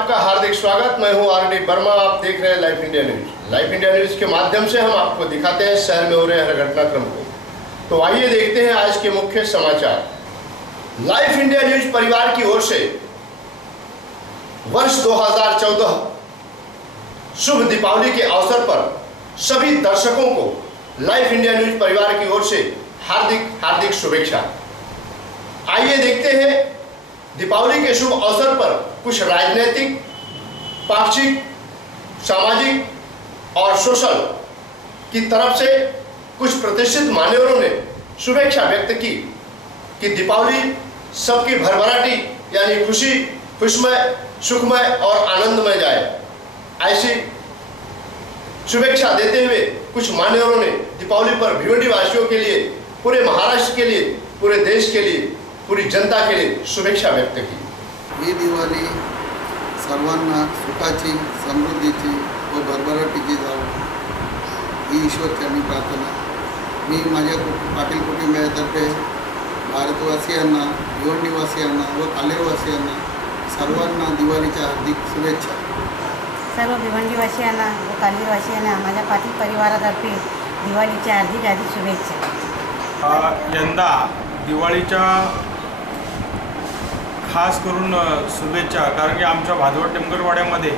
आपका हार्दिक स्वागत। मैं हूं आर डी वर्मा। आप देख रहे हैं live India news. Live India news के माध्यम से हम आपको दिखाते हैं शहर में हो रहे हर घटनाक्रम को। तो आइए देखते हैं आज के मुख्य समाचार। लाइव इंडिया न्यूज परिवार की ओर से वर्ष 2014 शुभ दीपावली के अवसर पर सभी दर्शकों को लाइव इंडिया न्यूज परिवार की ओर से हार्दिक शुभेच्छा। आइए देखते हैं दीपावली के शुभ अवसर पर कुछ राजनीतिक, पाक्षिक, सामाजिक और सोशल की तरफ से कुछ प्रतिष्ठित मान्यवरों ने शुभेच्छा व्यक्त की कि दीपावली सबकी भरभराटी यानी खुशी, खुशमय, सुखमय और आनंदमय जाए। ऐसी शुभेच्छा देते हुए कुछ मान्यवरों ने दीपावली पर भिवंडी वासियों के लिए, पूरे महाराष्ट्र के लिए, पूरे देश के लिए, पूरी जनता के लिए शुभेच्छा व्यक्त की। ही दिवाळी सर्वांना सुखाची, समृद्धीची व भरभराटीची जावो ही ईश्वरचरणी प्रार्थना। मी माझ्या पाटील कुटुंबियातर्फे भारतवासियांना, भिवंडीवासियांना व कालेवासियांना सर्वांना दिवाळीच्या हार्दिक शुभेच्छा। सर्व भिवंडीवासियांना व कालेवासियांना माझ्या पाटील परिवारातर्फे दिवाळीच्या हार्दिक शुभेच्छा। यंदा दिवाळीच्या खास करून शुभेच्छा, कारण की आमच्या भादवड टेमकरवाड्यामध्ये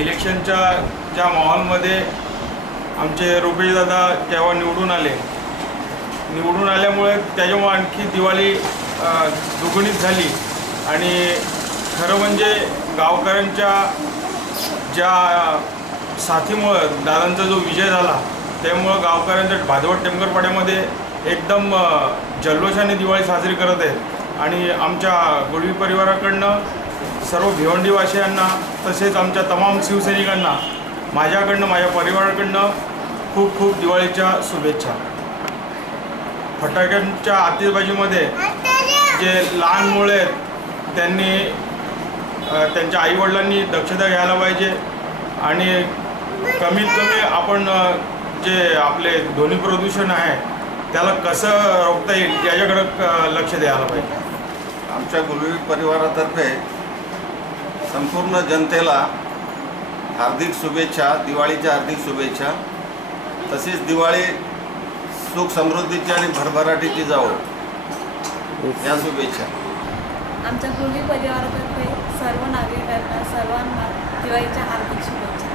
इलेक्शनच्या ज्या माहोलमध्ये आमचे रुपेशदादा जेव्हा निवडून आल्यामुळे त्याच्यामुळे आणखी दिवाळी दुगणित झाली। आणि खरं म्हणजे गावकऱ्यांच्या ज्या साथीमुळं दादांचा जो विजय झाला त्यामुळं गावकऱ्यांच्या भादवड टेमकरवाड्यामध्ये एकदम जल्लोषाने दिवाळी साजरी करत आहेत। आणि आमच्या गुळवी परिवाराकडनं सर्व भिवंडीवासियांना तसेच आमच्या तमाम शिवसैनिकांना माझ्याकडनं, माझ्या परिवाराकडनं खूप खूप दिवाळीच्या शुभेच्छा। फटाक्यांच्या आतिषबाजीमध्ये जे लहान मुले आहेत त्यांनी त्यांच्या आईवडिलांनी दक्षता घ्यायला पाहिजे आणि कमीत कमी आपण जे आपले ध्वनी प्रदूषण आहे त्याला कसं रोखता येईल याच्याकडं लक्ष द्यायला पाहिजे। आमच्या गुलवी परिवारातर्फे संपूर्ण जनतेला हार्दिक शुभेच्छा, दिवाळीच्या हार्दिक शुभेच्छा। तसेच दिवाळी सुख समृद्धीची आणि भरभराटीची जावो या शुभेच्छा। आमच्या गुलवी परिवारातर्फे सर्व नागरिकांना, सर्वांना दिवाळीच्या हार्दिक शुभेच्छा।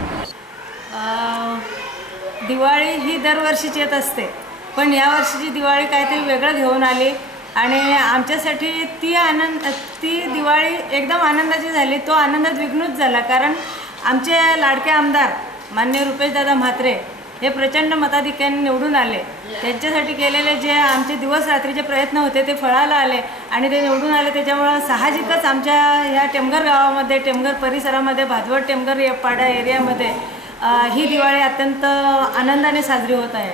दिवाळी ही दरवर्षीच येत असते, पण यावर्षीची दिवाळी काहीतरी वेगळं घेऊन आली आणि आमच्यासाठी ती दिवाळी एकदम आनंदाची झाली। तो आनंद द्विगुणित झाला, कारण आमचे लाडके आमदार माननीय रुपेशदादा म्हात्रे हे प्रचंड मताधिक्याने निवडून आले। त्यांच्यासाठी केलेले जे आमचे दिवस रात्रीचे प्रयत्न होते ते फळाला आले आणि ते निवडून आले। त्याच्यामुळं साहजिकच आमच्या ह्या टेमघर गावामध्ये, टेमघर परिसरामध्ये, भादवड टेमघर पाडा एरियामध्ये ही दिवाळी अत्यंत आनंदाने साजरी होत आहे।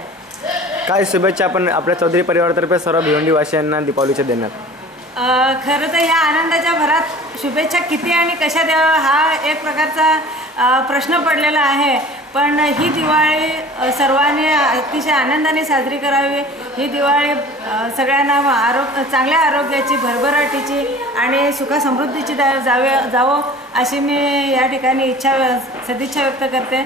काय शुभेच्छा आपण आपल्या चौधरी परिवारातर्फे सर्व भिवंडीवासियांना दीपावलीच्या देण्यात? खरं तर ह्या आनंदाच्या भरात शुभेच्छा किती आणि कशा द्यावा हा एक प्रकारचा प्रश्न पडलेला आहे, पण ही दिवाळी सर्वांनी अतिशय आनंदाने साजरी करावी। ही दिवाळी सगळ्यांना चांगल्या आरोग्याची, भरभराटीची आणि सुखसमृद्धीची जावो अशी मी या ठिकाणी सदिच्छा व्यक्त करते।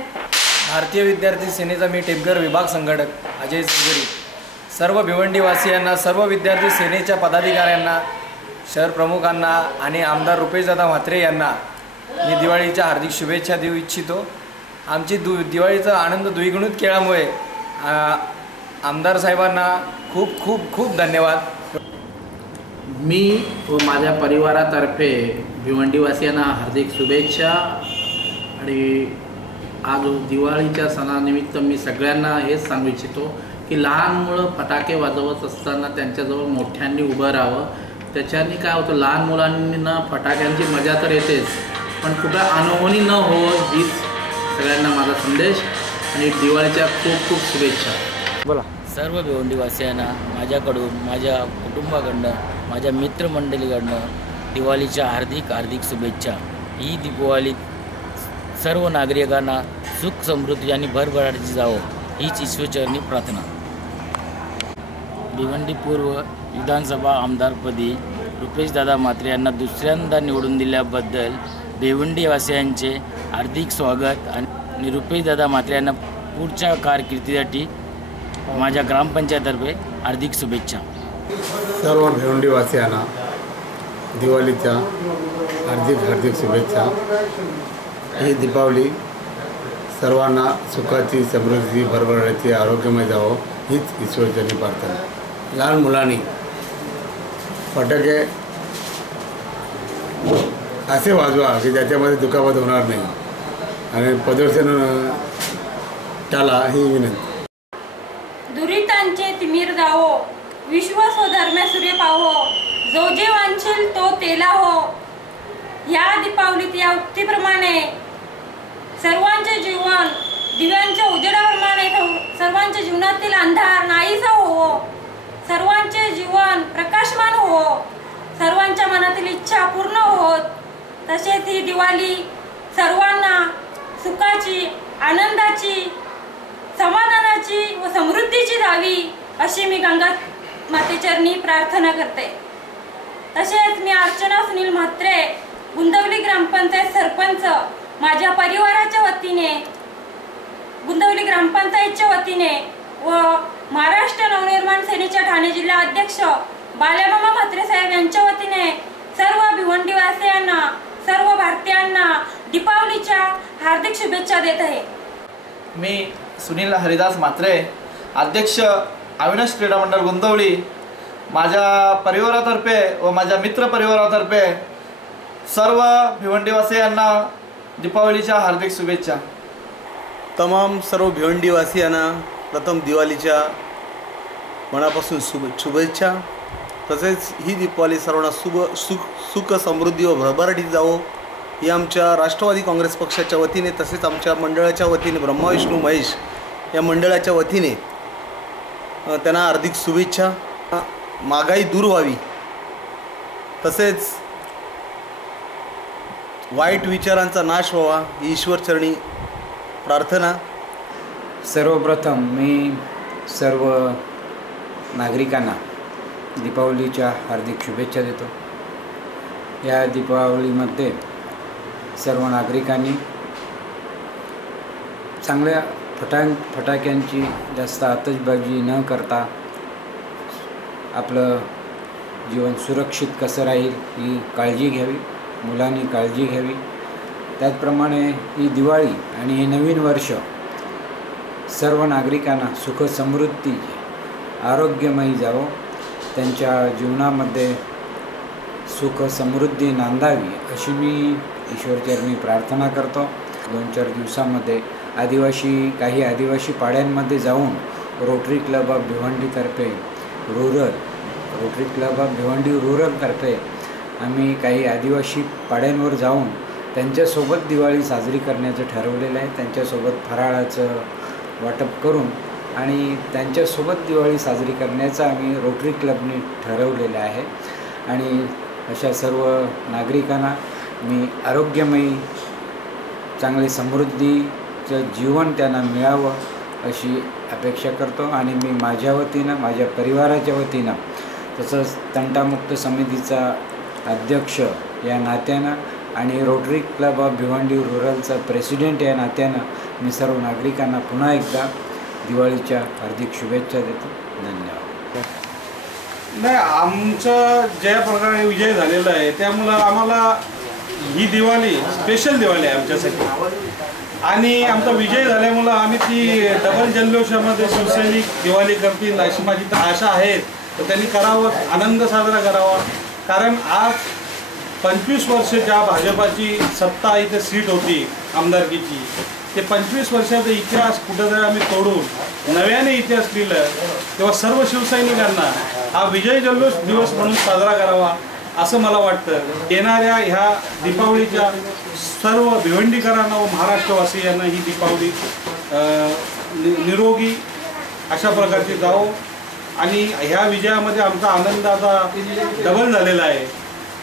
भारतीय विद्यार्थी सेनेचा मी टेमघर विभाग संघटक अजय चौधरी सर्व भिवंडीवासियांना, सर्व विद्यार्थी सेनेच्या पदाधिकाऱ्यांना, शहर प्रमुखांना आणि आमदार रुपेशदादा म्हात्रे यांना मी दिवाळीच्या हार्दिक शुभेच्छा देऊ इच्छितो। आमची दिवाळीचा आनंद द्विगुणित केल्यामुळे आमदार साहेबांना खूप खूप खूप धन्यवाद। मी व माझ्या परिवारातर्फे भिवंडीवासियांना हार्दिक शुभेच्छा। आणि आज दिवाळीच्या सणानिमित्त मी सगळ्यांना हेच सांगू इच्छितो की लहान मुलं फटाके वाजवत असताना त्यांच्याजवळ मोठ्यांनी उभं राहावं। त्याच्याने काय होतं, लहान मुलांना फटाक्यांची मजा तर येतेच, पण कुठं अनहोनी न होवं हीच सगळ्यांना माझा संदेश आणि दिवाळीच्या खूप खूप शुभेच्छा। बोला। सर्व भिवंडीवासियांना माझ्याकडून, माझ्या कुटुंबाकडनं, माझ्या मित्रमंडळीकडनं दिवाळीच्या हार्दिक शुभेच्छा। ही दिवाळी सर्व नागरिकांना सुख, समृद्धी आणि भरभराटीची जावो हीच ईश्वरचरणी प्रार्थना। भिवंडी पूर्व विधानसभा आमदारपदी रुपेशदादा म्हात्रे यांना दुसऱ्यांदा निवडून दिल्याबद्दल भिवंडीवासियांचे हार्दिक स्वागत आणि रुपेशदादा म्हात्रे यांना पुढच्या कारकिर्दीसाठी माझ्या ग्रामपंचायततर्फे हार्दिक शुभेच्छा. सर्व भिवंडीवासियांना दिवाळीच्या हार्दिक शुभेच्छा. ही दीपावली सर्वांना सुखाची, समृद्धी, भरभराटीची, आरोग्यमय जावं हीच ईश्वरचरणी प्रार्थना. लहान मुलांनी फटाके असे वाजवा की ज्याच्यामध्ये दुखापत होणार नाही आणि प्रदर्शन त्याला ही विनंती. दुरितांचे तिमिर जावो, विश्व स्वधर्म्य सूर्य पाहो, जो जे वांछेल तो तेला हो. या दीपावलीत या उक्तीप्रमाणे सर्वांचे जीवन दिव्यांच्या उजेडाप्रमाणे सर्वांच्या जीवनातील अंधार नाहीसा हो, सर्वांचे जीवन प्रकाशमान हो, सर्वांच्या मनातील इच्छा पूर्ण होत. तसेच ही दिवाळी सर्वांना सुखाची, आनंदाची, समाधानाची व समृद्धीची जावी अशी मी गंगा मातेचरणी प्रार्थना करते. तसेच मी अर्चना सुनील म्हात्रे, गुंदवली ग्रामपंचायत सरपंच, माझ्या परिवाराच्या वतीने, गुंदवली ग्रामपंचायतच्या वतीने व महाराष्ट्र नवनिर्माण सेनेच्या ठाणे जिल्हा अध्यक्ष बाल्यामामा म्हात्रे साहेब यांच्या वतीने सर्व भिवंडीवासियांना, सर्व भारतीयांना दीपावलीच्या हार्दिक शुभेच्छा देत आहे. मी सुनील हरिदास म्हात्रे, अध्यक्ष अविनाश क्रीडा मंडळ गुंदवली, माझ्या परिवारातर्फे व माझ्या मित्र परिवारातर्फे सर्व भिवंडीवासियांना दीपावलीच्या हार्दिक शुभेच्छा. तमाम सर्व भिवंडीवासियांना प्रथम दिवाळीच्या मनापासून शुभेच्छा. तसेच ही दीपावली सर्वांना सुख, समृद्धी व भरभराटीत जावो ही आमच्या राष्ट्रवादी काँग्रेस पक्षाच्या वतीने, तसेच आमच्या मंडळाच्या वतीने, ब्रह्मा विष्णू महेश या मंडळाच्या वतीने त्यांना हार्दिक शुभेच्छा. महागाई दूर व्हावी, तसेच वाईट विचारांचा नाश व्हावा ही ईश्वरचरणी प्रार्थना. सर्वप्रथम मी सर्व नागरिकांना दीपावलीच्या हार्दिक शुभेच्छा देतो. या दीपावलीमध्ये सर्व नागरिकांनी चांगल्या फटाक्यांची जास्त आतषबाजी न करता आपलं जीवन सुरक्षित कसं राहील ही काळजी घ्यावी, मुलांनी काळजी घ्यावी. त्याचप्रमाणे ही दिवाळी आणि हे नवीन वर्ष सर्व नागरिकांना सुख, समृद्धी, आरोग्यमयी जावं, त्यांच्या जीवनामध्ये सुख समृद्धी नांदावी अशी मी ईश्वरचरणी प्रार्थना करतो. 2-4 दिवसामध्ये काही आदिवासी पाड्यांमध्ये जाऊन रोटरी क्लब ऑफ भिवंडीतर्फे रोटरी क्लब ऑफ भिवंडी रूरलतर्फे आम्ही काही आदिवासी पाड्यांवर जाऊन त्यांच्यासोबत दिवाळी साजरी करण्याचं ठरवलेलं आहे. त्यांच्यासोबत फराळाचं वाटप करून आणि त्यांच्यासोबत दिवाळी साजरी करण्याचं आम्ही रोटरी क्लबने ठरवलेलं आहे. आणि अशा सर्व नागरिकांना मी आरोग्यमयी, चांगले समृद्धीचं जीवन त्यांना मिळावं अशी अपेक्षा करतो. आणि मी माझ्या वतीनं, माझ्या परिवाराच्या वतीनं, तसंच तंटामुक्त समितीचा अध्यक्ष या नात्यानं आणि रोटरी क्लब ऑफ भिवंडी रूरलचा प्रेसिडेंट या नात्यानं मी सर्व नागरिकांना पुन्हा एकदा दिवाळीच्या हार्दिक शुभेच्छा देतो. धन्यवाद. नाही, आमचं ज्या प्रकारे विजय झालेला आहे त्यामुळं आम्हाला ही दिवाळी स्पेशल दिवाळी आहे आमच्यासाठी. आणि आमचा विजय झाल्यामुळं आम्ही ती डबल जल्लोषामध्ये शिवसैनिक दिवाळी करतील अशी माझी आशा आहे. तर त्यांनी करावं, आनंद साजरा करावा. कारण आज 25 वर्ष ज्या भाजपाची सत्ता इथे सीट होती आमदारकीची, ते 25 वर्षाचा इतिहास कुठेतरी आम्ही तोडून नव्याने इतिहास लिहिलं. तेव्हा सर्व शिवसैनिकांना हा विजय जल्लोष दिवस म्हणून साजरा करावा असं मला वाटतं. येणाऱ्या ह्या दीपावलीच्या सर्व भिवंडीकरांना व महाराष्ट्रवासियांना ही दीपावली निरोगी अशा प्रकारची जावो. आणि ह्या विजयामध्ये आमचा आनंद आता डबल झालेला आहे.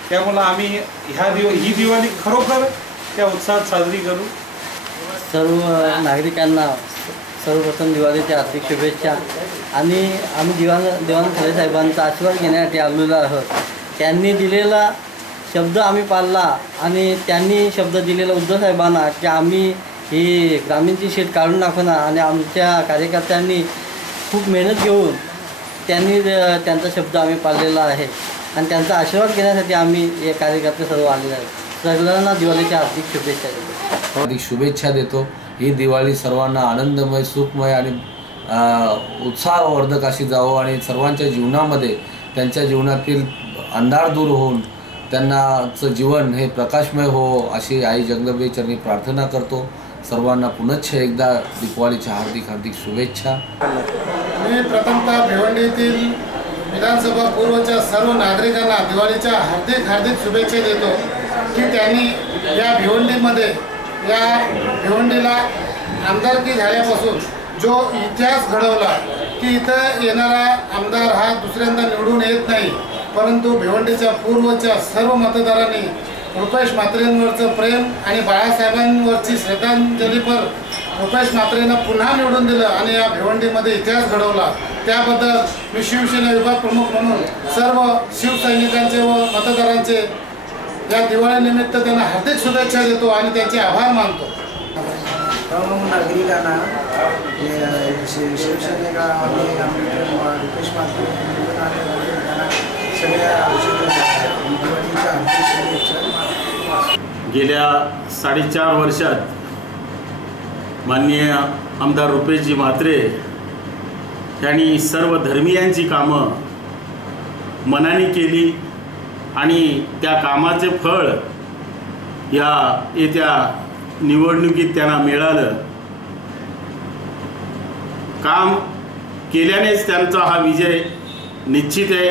त्यामुळं आम्ही ही दिवाळी खरोखर त्या उत्साहात साजरी करू. सर्व नागरिकांना सर्वप्रथम दिवाळीच्या हार्दिक शुभेच्छा. आणि आम्ही देवानंद खरे साहेबांचा आशीर्वाद घेण्यासाठी आलेलो आहोत. त्यांनी दिलेला शब्द आम्ही पाळला आणि त्यांनी शब्द दिलेला उद्धव साहेबांना की आम्ही ही ग्रामीणची शीट काढून दाखवणार आणि आमच्या कार्यकर्त्यांनी खूप मेहनत घेऊन त्यांनी त्यांचा शब्द आम्ही पाळलेला आहे आणि त्यांचा आशीर्वाद घेण्यासाठी आम्ही हे कार्यकर्ते सर्व आलेले आहेत. सगळ्यांना दिवाळीच्या हार्दिक शुभेच्छा देतो. हार्दिक शुभेच्छा देतो. ही दिवाळी सर्वांना आनंदमय, सुखमय आणि उत्साहवर्धक अशी जावो आणि सर्वांच्या जीवनामध्ये त्यांच्या जीवनातील अंधार दूर होऊन त्यांनाचं जीवन हे प्रकाशमय हो अशी आई जगदंबे चरणी प्रार्थना करतो. सर्वांना पुनश्च एकदा दीपावलीच्या हार्दिक हार्दिक शुभेच्छा. मी प्रथमतः भिवंडी येथील विधानसभा पूर्वच्या सर्व नागरिकांना दिवाळीच्या हार्दिक हार्दिक शुभेच्छा देतो की त्यांनी या भिवंडीमध्ये या भिवंडीला आमदारकी झाल्यापासून जो इतिहास घडवला की इथं येणारा आमदार हा दुसऱ्यांदा निवडून येत नाही, परंतु भिवंडीच्या पूर्वच्या सर्व मतदारांनी रुपेश म्हात्रेंवरचं प्रेम आणि बाळासाहेबांवरची श्रद्धांजलीपर रुपेश म्हात्रेंना पुन्हा निवडून दिलं आणि या भिवंडीमध्ये इतिहास घडवला. त्याबद्दल मी शिवसेना विभाग प्रमुख म्हणून सर्व शिवसैनिकांचे व मतदारांचे या दिवाळीनिमित्त त्यांना हार्दिक शुभेच्छा देतो आणि त्यांचे आभार मानतो. नागरिकांना शिवसैनिका आणि रुपेश म्हात्रे गेल्या 4.5 वर्षात माननीय आमदार रुपेशजी म्हात्रे यांनी सर्व धर्मीयांची कामं मनाने केली आणि त्या कामाचे फळ या येत्या निवडणुकीत त्यांना मिळालं. काम केल्यानेच त्यांचा हा विजय निश्चित आहे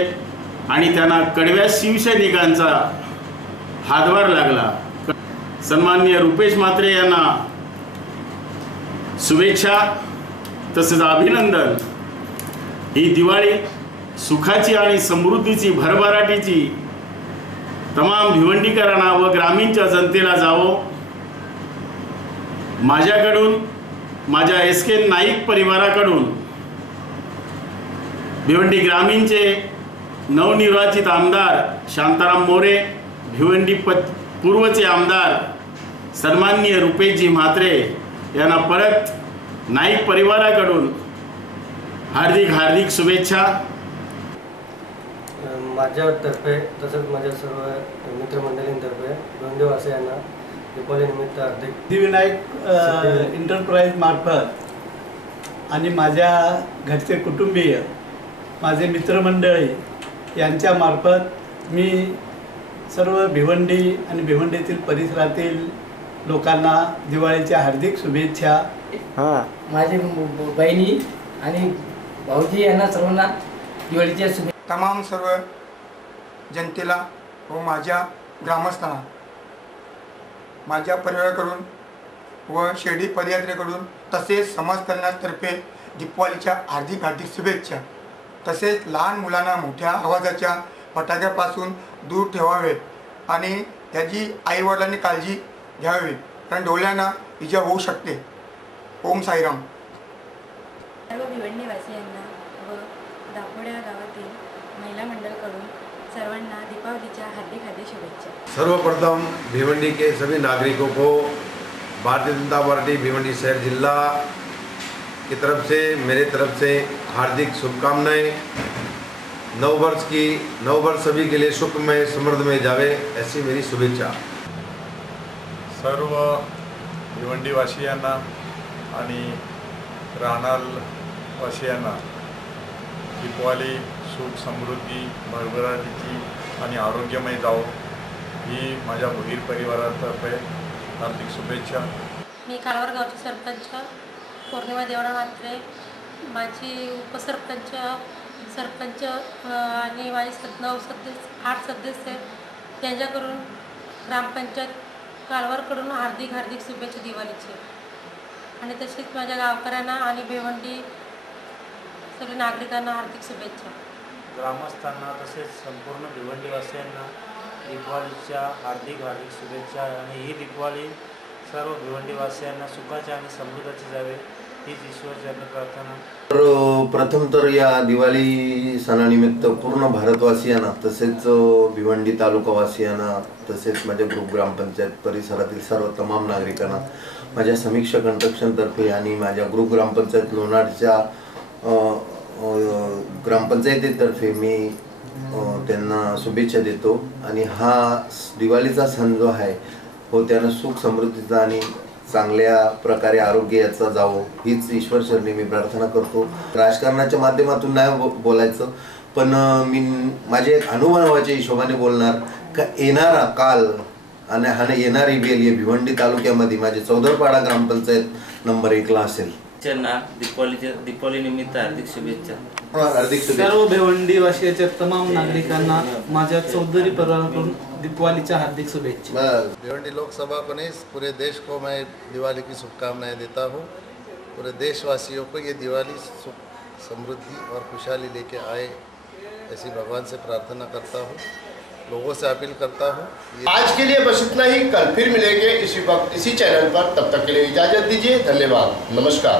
आणि त्यांना कडव्या शिवसैनिकांचा हातभार लागला. सन्माननीय रुपेश म्हात्रे यांना शुभेच्छा तसेच अभिनंदन. ही दिवाळी सुखाची आणि समृद्धीची, भरभराटीची तमाम भिवंडीकरांना व ग्रामीणच्या जनतेला जावो. माझ्याकडून, माझ्या SK नाईक परिवाराकडून भिवंडी ग्रामीणचे नवनिर्वाचित आमदार शांताराम मोरे, भिवंडी पूर्वचे आमदार सन्माननीय रुपेशजी म्हात्रे यांना परत नाईक परिवाराकडून हार्दिक हार्दिक शुभेच्छा. माझ्यातर्फे तसंच माझ्या सर्व मित्रमंडळींतर्फे भिवंडीवासियांना दीपावलीनिमित्त हार्दिक सिद्धिविनायक इंटरप्राइज मार्फत आणि माझ्या घरचे कुटुंबीय, माझे मित्रमंडळी यांच्यामार्फत मी सर्व भिवंडी आणि भिवंडीतील परिसरातील लोकांना दिवाळीच्या हार्दिक शुभेच्छा. माझे बहिणी आणि भाऊजी यांना सर्वांना दिवाळीच्या शुभेच्छा. तमाम सर्व जनतेला व माझ्या ग्रामस्थांना माझ्या परिवाराकडून व शिर्डी पदयात्रेकडून तसेच समाज कल्याणातर्फे दीपावलीच्या हार्दिक हार्दिक शुभेच्छा. तसेच लहान मुलांना मोठ्या आवाजाच्या फटाक्यापासून दूर ठेवावे आणि त्याची आईवडिलांनी काळजी घ्यावी, कारण डोळ्यांना इजा होऊ शकते. ओम साईराम. सर्व भिवंडीवासियांना व दापोड्या गावातील महिला मंडळकडून सर्वांना दीपावलीच्या हार्दिक हार्दिक शुभेच्छा. सर्वप्रथम भिवंडी के सभी नागरिकों को भारतीय जनता पार्टी भिवंडी शहर जिला की तरफ से, मेरे तरफ से हार्दिक शुभकामनाएं. नव वर्ष सभी के लिए सुखमय समृद्धमय जावे ऐसी मेरी शुभेच्छा. सर्व भिवंडीवासियांना आणि राहणारवासियांना दीपावली सुख समृद्धी भरभराटीची आणि आरोग्यमय जावो ही माझ्या भोईर परिवारातर्फे हार्दिक शुभेच्छा. मी कालवार गावची सरपंच पौर्णिमा देवडा म्हात्रे, माझी उपसरपंच, सरपंच आणि माझे 8 सदस्य त्यांच्याकडून ग्रामपंचायत कालवारकडून हार्दिक हार्दिक शुभेच्छा दिवाळीचे. आणि तसेच माझ्या गावकऱ्यांना आणि भिवंडी सगळ्या नागरिकांना हार्दिक शुभेच्छा. ग्रामस्थांना तसेच संपूर्ण भिवंडीवासियांना दीपावलीच्या हार्दिक हार्दिक शुभेच्छा. आणि ही दीपावली सर्व भिवंडीवासियांना सुखाची आणि समृद्धीची जावे हीच ईश्वरचरणी प्रार्थना. तर प्रथम तर या दिवाळी सणानिमित्त पूर्ण भारतवासियांना तसेच भिवंडी तालुकावासियांना तसेच माझ्या ग्रुप ग्रामपंचायत परिसरातील सर्व तमाम नागरिकांना माझ्या समीक्षा कंस्ट्रक्शनतर्फे आणि माझ्या ग्रुप ग्रामपंचायत लोणारच्या ग्रामपंचायतीतर्फे मी त्यांना शुभेच्छा देतो. आणि हा दिवाळीचा सण जो आहे हो त्यानं सुख समृद्धीचा आणि चांगल्या प्रकारे आरोग्य याचा जावो हीच ईश्वरचरणी मी प्रार्थना करतो. राजकारणाच्या माध्यमातून नाही बोलायचं, पण मी माझे एक अनुभवाच्या हिशोबाने बोलणार का येणारा काल आणि येणारी वेळ हे भिवंडी तालुक्यामध्ये माझे चौदरपाडा ग्रामपंचायत नंबर 1ला असेल. दीपावली निमित्त हार्दिक शुभेच्छा. हार्दिक शुभेच्छा. सर्व भिवंडीवासियाच्या तमाम नागरिकांना माझ्या चौधरी परिवाराकडून दिवाळीच्या हार्दिक शुभेच्छा. भिवंडी लोकसभा को नहीं पूरे देश को मैं दिवाली की शुभकामनाएं देता हूँ. पूरे देशवासियों को ये दिवाली सुख समृद्धि और खुशहाली लेके आए ऐसी भगवान से प्रार्थना करता हूँ. लोगों से अपील करता हूँ. आज के लिए बस इतना ही. कल फिर मिलेंगे इसी वक्त इसी चैनल पर. तब तक के लिए इजाज़त दीजिए. धन्यवाद. नमस्कार.